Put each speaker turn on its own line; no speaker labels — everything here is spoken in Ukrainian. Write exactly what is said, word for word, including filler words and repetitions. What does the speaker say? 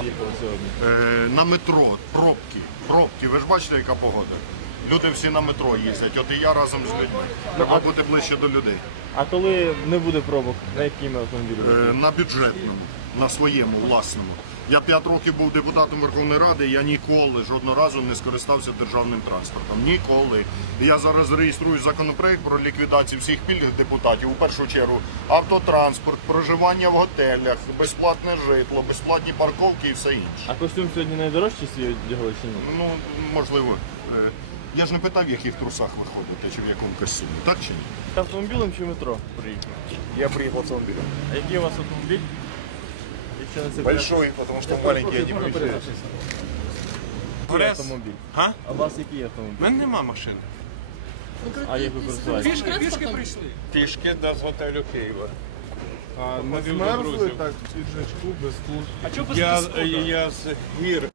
їхали сьогодні?
Е, на метро, пробки, пробки, ви ж бачите, яка погода? Люди всі на метро їздять, от і я разом з людьми. Треба бути ближче до людей.
А коли не буде пробок, на якому автомобілі?
Е, на бюджетному, на своєму, власному. Я п'ять років був депутатом Верховної Ради, я ніколи, жодного разу не скористався державним транспортом. Ніколи. Я зараз реєструю законопроект про ліквідацію всіх пільг депутатів. У першу чергу автотранспорт, проживання в готелях, безплатне житло, безплатні парковки і все інше.
А костюм сьогодні найдорожчий свій одягли чи ні?
Ну, можливо. Е, Я ж не питав, в яких трусах ви ходите, чи в якому костюмі, так чи ні?
Автомобілем чи метро приїхав?
Я приехал автомобилем.
А який у вас автомобіль? Якщо не секрет.
Большой, потому что маленький я не приезжаю.
Який автомобіль?
А?
А у вас який автомобіль?
У мене нема машини.
А як ви користуєтесь?
Пішки, пішки прийшли. Пішки до готелю Києва.
А, не змерзли так, піджачку, без куртки.
Я, я з гір